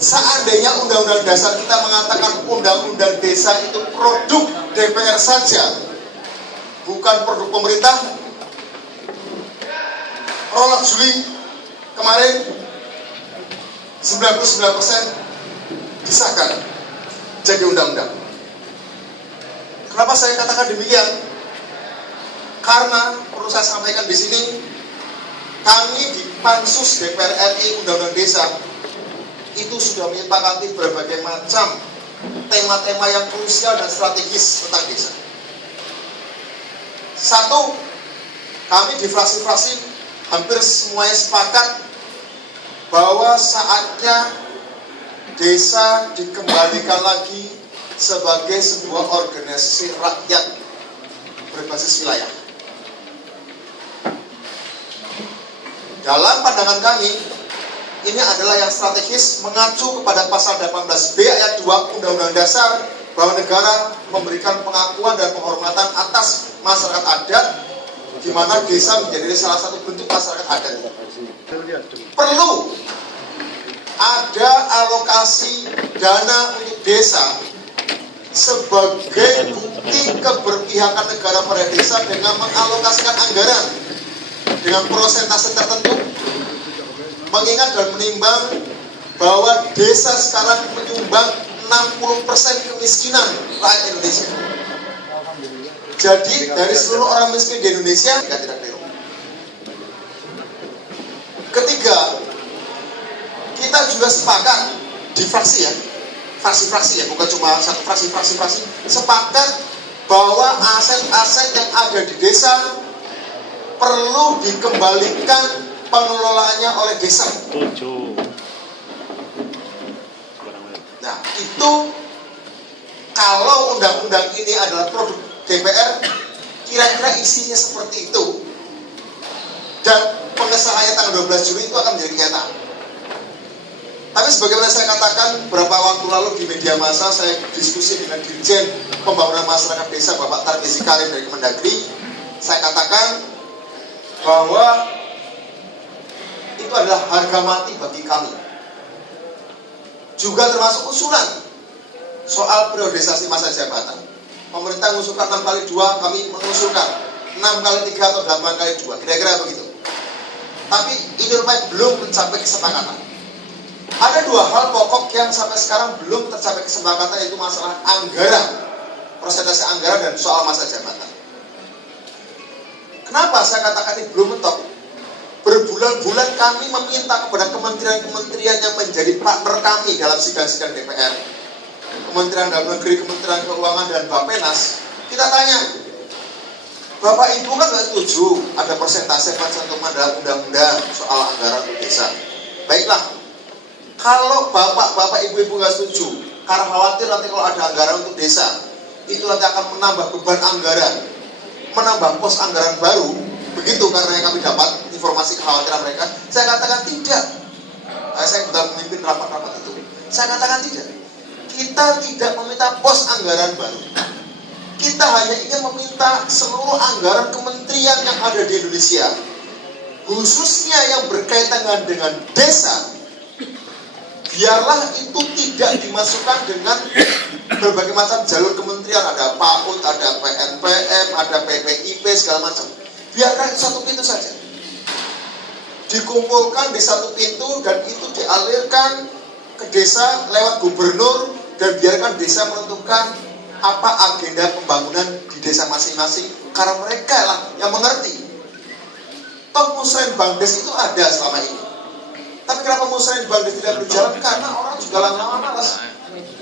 Seandainya undang-undang dasar kita mengatakan undang-undang desa itu produk DPR saja, bukan produk pemerintah, Prolog Juli kemarin 99% disahkan jadi undang-undang. Kenapa saya katakan demikian? Karena perlu saya sampaikan di sini, kami di Pansus DPR RI Undang-Undang Desa itu sudah menyepakati berbagai macam tema-tema yang krusial dan strategis tentang desa. Satu, kami di fraksi-fraksi hampir semuanya sepakat bahwa saatnya desa dikembalikan lagi sebagai sebuah organisasi rakyat berbasis wilayah. Dalam pandangan kami, ini adalah yang strategis mengacu kepada pasal 18B ayat 2 Undang-Undang Dasar bahwa negara memberikan pengakuan dan penghormatan atas masyarakat adat, di mana desa menjadi salah satu bentuk masyarakat adat. Perlu ada alokasi dana untuk desa sebagai bukti keberpihakan negara pada desa dengan mengalokasikan anggaran dengan persentase tertentu, mengingat dan menimbang bahwa desa sekarang menyumbang 60% kemiskinan rakyat Indonesia. Jadi dari seluruh orang miskin di Indonesia, kita tidak keliru. Ketiga, kita juga sepakat di fraksi ya, fraksi-fraksi ya, bukan cuma satu fraksi, sepakat bahwa aset-aset yang ada di desa perlu dikembalikan pengelolaannya oleh desa. Nah, itu kalau undang-undang ini adalah produk DPR, kira-kira isinya seperti itu. Dan pengesahannya tanggal 12 Juli itu akan menjadi nyata. Tapi sebagaimana saya katakan beberapa waktu lalu di media massa, saya diskusi dengan Dirjen Pembangunan Masyarakat Desa Bapak Tarmizi Karim dari Kemendagri. Saya katakan bahwa itu adalah harga mati bagi kami. Juga termasuk usulan soal priorisasi masa jabatan. Pemerintah mengusulkan 6x2, kami mengusulkan 6x3 atau 8x2, kira-kira begitu. Tapi ini rupanya belum mencapai kesepakatan. Ada dua hal pokok yang sampai sekarang belum tercapai kesepakatan, yaitu masalah anggaran, persentase anggaran dan soal masa jabatan. Kenapa saya katakan ini belum mentok? Berbulan-bulan kami meminta kepada kementerian-kementerian yang menjadi partner kami dalam sidang-sidang DPR, Kementerian Dalam Negeri, Kementerian Keuangan, dan Bappenas. Kita tanya, Bapak Ibu kan nggak setuju ada persentase pencantuman dalam undang-undang soal anggaran untuk desa. Baiklah, kalau Bapak Ibu nggak setuju, karena khawatir nanti kalau ada anggaran untuk desa, itu nanti akan menambah beban anggaran, menambah pos anggaran baru. Begitu karena yang kami dapat informasi kekhawatiran mereka. Saya katakan tidak. Saya sudah memimpin rapat-rapat itu. Saya katakan tidak. Kita tidak meminta pos anggaran baru. Kita hanya ingin meminta seluruh anggaran kementerian yang ada di Indonesia, khususnya yang berkaitan dengan desa, biarlah itu tidak dimasukkan dengan berbagai macam jalur kementerian. Ada PAUD, ada PNPM, ada PPIP, segala macam. Biarkan itu satu pintu saja, dikumpulkan di satu pintu, dan itu dialirkan ke desa lewat gubernur, dan biarkan desa menentukan apa agenda pembangunan di desa masing-masing, karena mereka lah yang mengerti. Toh musrah Bangdes itu ada selama ini, tapi kenapa musrah Bangdes tidak berjalan? Karena orang juga lama-lama malas.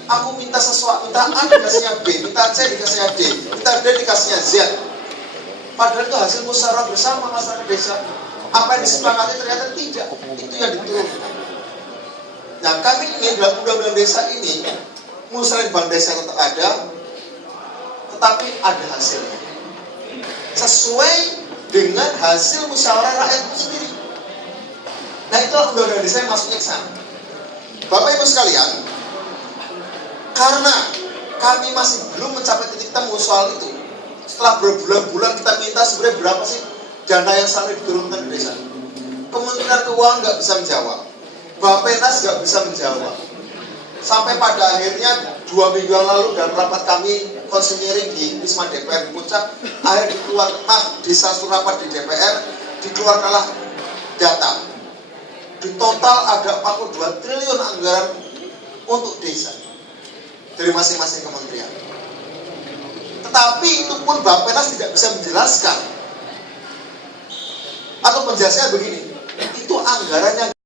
Aku minta sesuatu, minta A dikasihnya B, minta C dikasihnya D, minta D dikasihnya Z. Padahal itu hasil musyawarah bersama masyarakat desa. Apa yang disepakati ternyata tidak. Itu yang diturunkan. Nah, kami ingin dalam undang-undang desa ini musyawarah bank desa tetap ada, tetapi ada hasilnya sesuai dengan hasil musyawarah rakyat itu sendiri. Nah, itu undang-undang desa yang masuknya ke sana. Bapak Ibu sekalian, karena kami masih belum mencapai titik temu soal itu, setelah berbulan-bulan kita minta sebenarnya berapa sih dana yang sampai diturunkan di desa. Kementerian Keuangan nggak bisa menjawab, Bappenas nggak bisa menjawab, Sampai pada akhirnya 2 minggu yang lalu dalam rapat kami konsinyering di Wisma DPR di Puncak, di salah rapat di DPR dikeluarkanlah data. Di total ada 42 triliun anggaran untuk desa dari masing-masing kementerian. Tetapi itu pun Bappenas tidak bisa menjelaskan. Atau penjelasannya begini, itu anggarannya